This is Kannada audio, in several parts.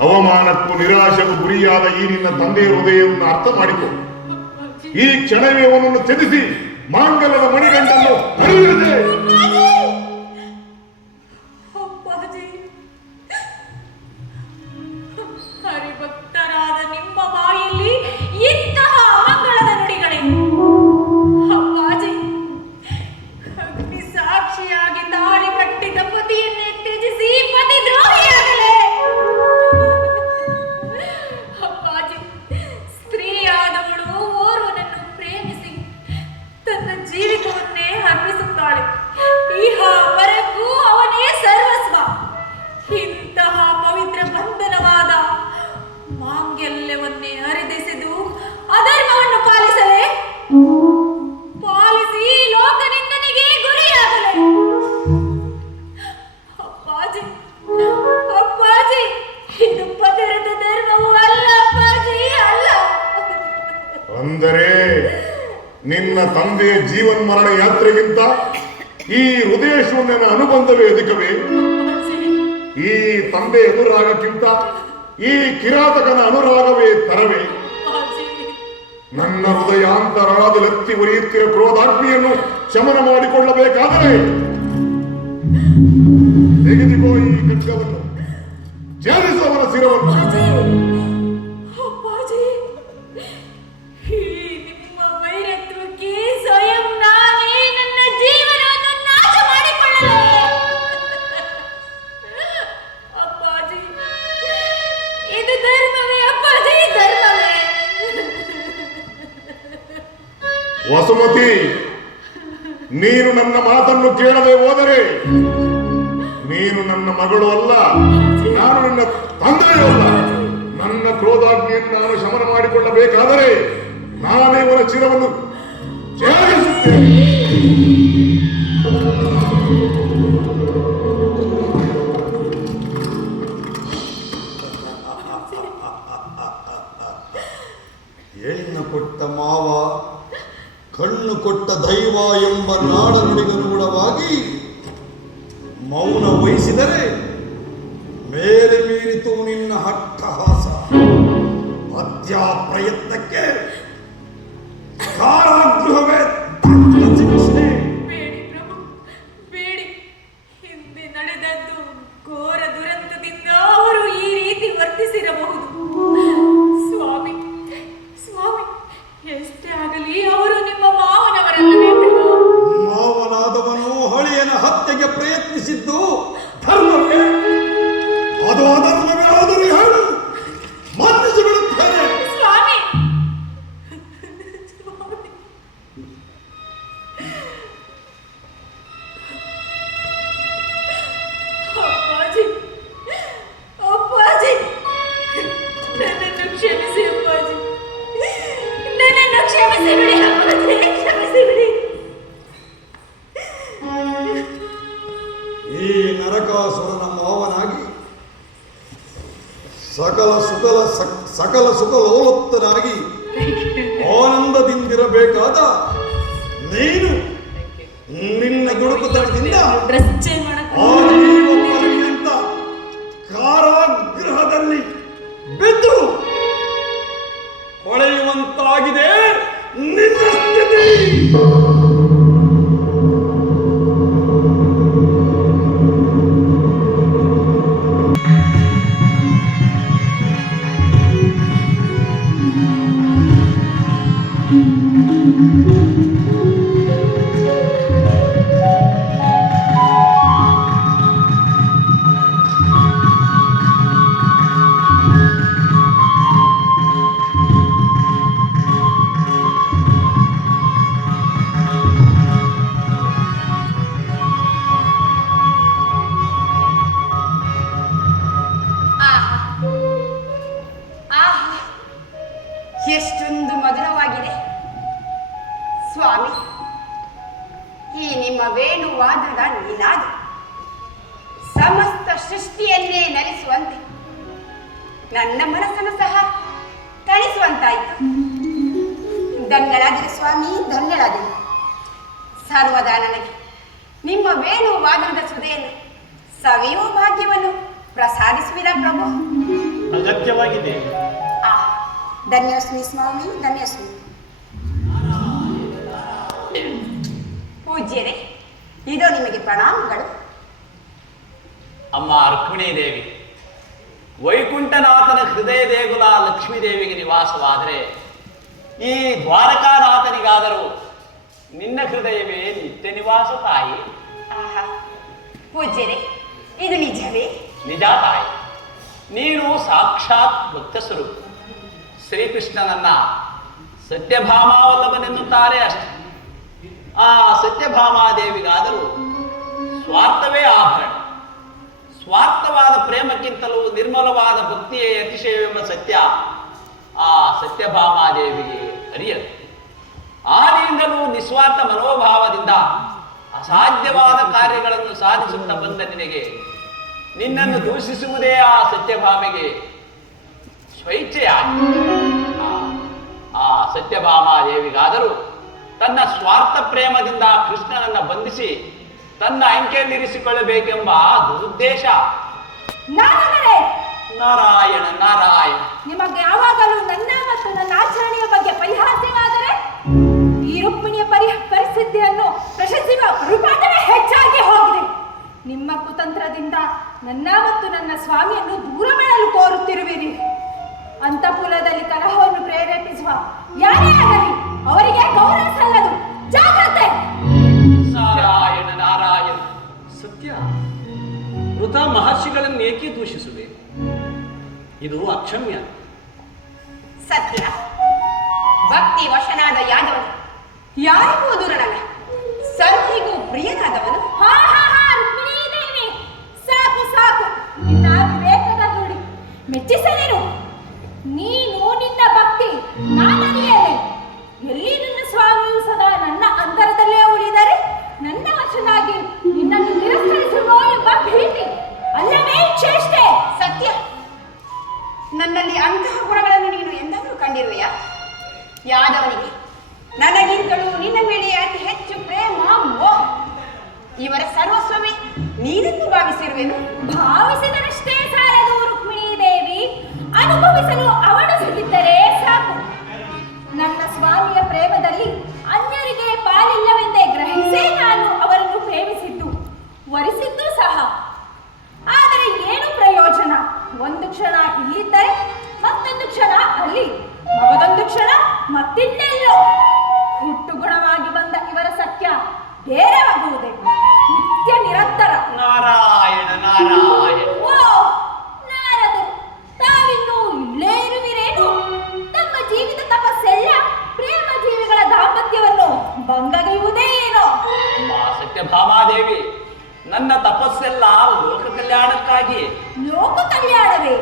ಅವಮಾನಕ್ಕೂ ನಿರಾಶೆಗೂ ಗುರಿಯಾದ ಈ ನಿನ್ನ ತಂದೆಯ ಹೃದಯವನ್ನು ಅರ್ಥ ಮಾಡಿಕೊ ಈ ಕ್ಷಣವೇ ಅವನನ್ನು ತ್ಯಜಿಸಿ ಮಾಂಗಲದ ಮಣಿಗಂಡನ್ನು ನಿನ್ನ ತಂದೆಯ ಜೀವನ್ಮರಣ ಯಾತ್ರೆಗಿಂತ ಈ ಹೃದಯ ಶೂನ್ಯನ ಅನುಬಂಧವೇ ಅಧಿಕವೇ? ಈ ತಂದೆ ಎದುರಾಗಕ್ಕಿಂತ ಈ ಕಿರಾತಕನ ಅನುರಾಗವೇ ತರವೇ? ನನ್ನ ಹೃದಯಾಂತರಾದಲೆತ್ತಿ ಉರಿಯುತ್ತಿರುವ ಕ್ರೋಧಾಗ್ನಿಯನ್ನು ಶಮನ ಮಾಡಿಕೊಳ್ಳಬೇಕಾದರೆ ತೆಗೆದುಕೋ ಈ ಕಟ್ಟವನ್ನು ಛೇದಿಸುವವರ ಶಿರವನ್ನು ವಸುಮತಿ, ನೀನು ನನ್ನ ಮಾತನ್ನು ಕೇಳದೆ ಹೋದರೆ ನೀನು ನನ್ನ ಮಗಳು ಅಲ್ಲ, ನಾನು ನನ್ನ ತಂದೆಯೂ ಅಲ್ಲ. ನನ್ನ ಕ್ರೋಧಾಜ್ಞೆಯನ್ನು ನಾನು ಶಮನ ಮಾಡಿಕೊಳ್ಳಬೇಕಾದರೆ ನಾನೇ ಇವನ ಚಿರವನ್ನು ಛೇದಿಸುತ್ತೇನೆ ದೈವ ಎಂಬ ನಾಡನುಡಿಗನುಗುಣವಾಗಿ ಮೌನ ಸಕಲ ಸುಖಲ ಸಕ್- ಸಕಲ ಸುಖ ಲೋಲುಪ್ತನಾಗಿ ಆನಂದದಿಂದಿರಬೇಕಾದ ನೀನು ನಿನ್ನ ದುಡುಕುತನದಿಂದ ಆಹಾ ವೇಣು ವಾದ್ರದ ಸುದೆಯನ್ನು ಸವಿಯುವ ಭಾಗ್ಯವನ್ನು ಪ್ರಸಾದಿಸುವಿರಾ ಪ್ರಭು? ಅಗತ್ಯವಾಗಿದೆ. ಆ ಧನ್ಯೋಸ್ಮಿ ಸ್ವಾಮಿ ಧನ್ಯಸ್ಮಿ. ಪೂಜ್ಯರೇ ಇದು ನಿಮಗೆ ಪ್ರಣಾಮಗಳು. ಅಮ್ಮ ರುಕ್ಮಿಣೀ ದೇವಿ ವೈಕುಂಠನಾಥನ ಹೃದಯ ದೇಗುಲ ಲಕ್ಷ್ಮೀ ದೇವಿಗೆ ನಿವಾಸವಾದರೆ ಈ ದ್ವಾರಕಾನಾಥನಿಗಾದರೂ ನಿನ್ನ ಹೃದಯವೇ ನಿತ್ಯ ನಿವಾಸ ತಾಯಿ? ಪೂಜ್ಯರೇ ಇದು ನಿಜವೇ? ನಿಜ ತಾಯಿ ನೀನು ಸಾಕ್ಷಾತ್ ಸ್ವರೂಪ ಶ್ರೀಕೃಷ್ಣನನ್ನ ಸತ್ಯಭಾಮಾವಲ್ಲಭನೆನ್ನುತ್ತಾರೆ ಅಷ್ಟೆ. ಆ ಸತ್ಯಭಾಮಾದೇವಿಗಾದರೂ ಸ್ವಾರ್ಥವೇ ಆಭರಣ. ಸ್ವಾರ್ಥವಾದ ಪ್ರೇಮಕ್ಕಿಂತಲೂ ನಿರ್ಮಲವಾದ ಭಕ್ತಿಯೇ ಅತಿಶಯವೆಂಬ ಸತ್ಯ ಆ ಸತ್ಯಭಾಮಾದೇವಿಗೆ ಅರಿಯದು. ಆದಿಯಿಂದಲೂ ನಿಸ್ವಾರ್ಥ ಮನೋಭಾವದಿಂದ ಅಸಾಧ್ಯವಾದ ಕಾರ್ಯಗಳನ್ನು ಸಾಧಿಸುತ್ತಾ ಬಂದ ನಿನಗೆ ನಿನ್ನನ್ನು ದೂಷಿಸುವುದೇ ಆ ಸತ್ಯಭಾಮೆಗೆ ಸ್ವೇಚ್ಛೆಯ ಆ- ಸತ್ಯಭಾಮ ದೇವಿಗಾದರೂ ತನ್ನ ಸ್ವಾರ್ಥ ಪ್ರೇಮದಿಂದ ಕೃಷ್ಣನನ್ನ ಬಂಧಿಸಿ ತನ್ನ ಅಂಕೆಯಲ್ಲಿರಿಸಿಕೊಳ್ಳಬೇಕೆಂಬ ದುರುದ್ದೇಶ. ನಾರಾಯಣ ನಾರಾಯಣ. ನಿಮಗೆ ಯಾವಾಗಲೂ ನನ್ನ ಮತ್ತು ಪ್ರಶಂಸಿಸುವ ರೂಪಾಂತರ ಹೆಚ್ಚಾಗಿ ಹೋಗಿದೆ ನಿಮ್ಮ ಕುತಂತ್ರದಿಂದ ನನ್ನ ಮತ್ತು ನನ್ನ ಸ್ವಾಮಿಯನ್ನು ದೂರ ಮಾಡಲು ಕೋರುತ್ತಿರುವಿರಿ ಅಂತಃಪುರದಲ್ಲಿ ಕಲಹವನ್ನು ಪ್ರೇರೇಪಿಸುವ ಯಾರೇ ಆಗಲಿ ಅವರಿಗೆ ಗೌರವ ಸಲ್ಲದು. ಜಾಗ್ರತೆ. ನಾರಾಯಣ ನಾರಾಯಣ. ಸತ್ಯ. ಮೃತ ಮಹರ್ಷಿಗಳನ್ನು ಏಕೆ ದೂಷಿಸುವೆ? ಇದು ಅಕ್ಷಮ್ಯ. ಸತ್ಯ. ಭಕ್ತಿ ವಶನಾದ ಯಾದವ ಯಾರಿಗೂ ದೂರನಲ್ಲ. ಸರ್ವರಿಗೂ ಪ್ರಿಯನಾದವನು? ಹಾ ಹಾ ಹಾ ದೇವಿ ಸಾಕು ಸಾಕು. ನಿನ್ನ ವಿವೇಕದ ನುಡಿ. ಮೆಚ್ಚಿಸಲೇನು ನೀನು ಸ್ವಾಮಿ ನೀನೆಂದು ಭಾವಿಸಿರುವೆನು ಭಾವಿಸಿದರಷ್ಟೇ ಸಾಲದು ರುಕ್ಮಿಣಿ ದೇವಿ ಅನುಭವಿಸಲು ಅವಣಿಸುತ್ತಿದ್ದರೆ ಸಾಕು. ನನ್ನ ಸ್ವಾಮಿಯ ಪ್ರೇಮದಲ್ಲಿ ಅನ್ಯರಿಗೆ ಪಾಲಿಲ್ಲವೆಂದೇ ಗ್ರಹಿಸೇ ನಾನು ಅವರನ್ನು ಪ್ರೇಮಿಸಿದ್ದು. ವರಿಸಿದ್ದು ಸಹ. ಆದರೆ ಏನು ಪ್ರಯೋಜನ? ಒಂದು ಕ್ಷಣ ಇಲ್ಲಿದ್ದರೆ ಮತ್ತೊಂದು ಕ್ಷಣ ಅಲ್ಲಿ. ಸತ್ಯಭಾಮಾದೇವಿ ನನ್ನ ತಪಸ್ಸೆಲ್ಲ ಲೋಕ ಕಲ್ಯಾಣಕ್ಕಾಗಿ. ಲೋಕ ಕಲ್ಯಾಣವೇ?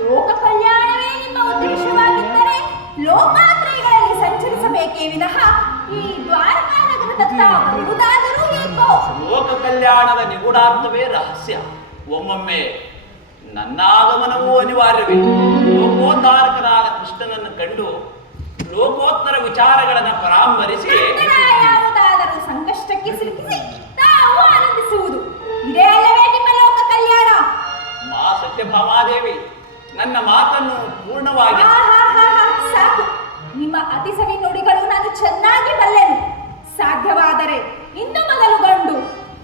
ಲೋಕ ಕಲ್ಯಾಣವೇ ನಿಮ್ಮ ಉದ್ದೇಶವಾಗಿದ್ದರೆ ಲೋಕಾತ್ರಯಗಳಲ್ಲಿ ಸಂಚರಿಸಬೇಕೇ ವಿನಃ ಈ ದ್ವಾರಕಾ ನಗರದತ್ತ ಬರುವುದಾದರೂ ಏಕೋ ಲೋಕ ಕಲ್ಯಾಣದ ನಿಗೂಢಾರ್ಥವೇ ರಹಸ್ಯ. ಒಮ್ಮೊಮ್ಮೆ ನನ್ನ ಆಗಮನವೂ ಅನಿವಾರ್ಯವೇ. ಲೋಕೋದ್ಧಾರಕನಾದ ಕೃಷ್ಣನನ್ನು ಕಂಡು ಲೋಕೋತ್ತರ ವಿಚಾರಗಳನ್ನು ಪರಾಮರಿಸಿ ಯಾವುದಾದರೂ ಸಂಕಷ್ಟಕ್ಕೆ ಸಿಲುಕಿಸಿ. ಆನಂದಿಸುವುದು. ಇದೇ ಅಲ್ಲವೇ ನಿಮ್ಮ ಲೋಕ ಕಲ್ಯಾಣ? ಮಾ ಸತ್ಯಭಾಮಾದೇವಿ ನನ್ನ ಮಾತನ್ನು ಪೂರ್ಣವಾಗಿ ಸಾಕು. ನಿಮ್ಮ ಅತಿಸವಿ ನುಡಿಗಳು ನಾನು ಚೆನ್ನಾಗಿ ಬಲ್ಲೆನು. ಸಾಧ್ಯವಾದರೆ ಇನ್ನು ಮೊದಲುಗೊಂಡು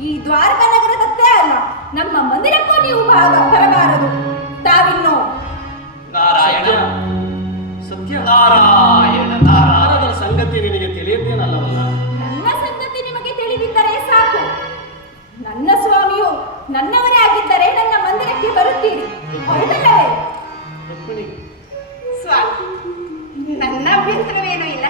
ಈ ದ್ವಾರಕ ನಗರದತ್ತೇ ಅಲ್ಲ ನಮ್ಮ ಮಂದಿರಕ್ಕೂ ನೀವು ಭಾಗ ಬರಬಾರದು ತಾವಿನ್ನು ನಾರಾಯಣ ಸತ್ಯನಾರಾಯಣ. ಅಭ್ಯಂತರವೇನೂ ಇಲ್ಲ.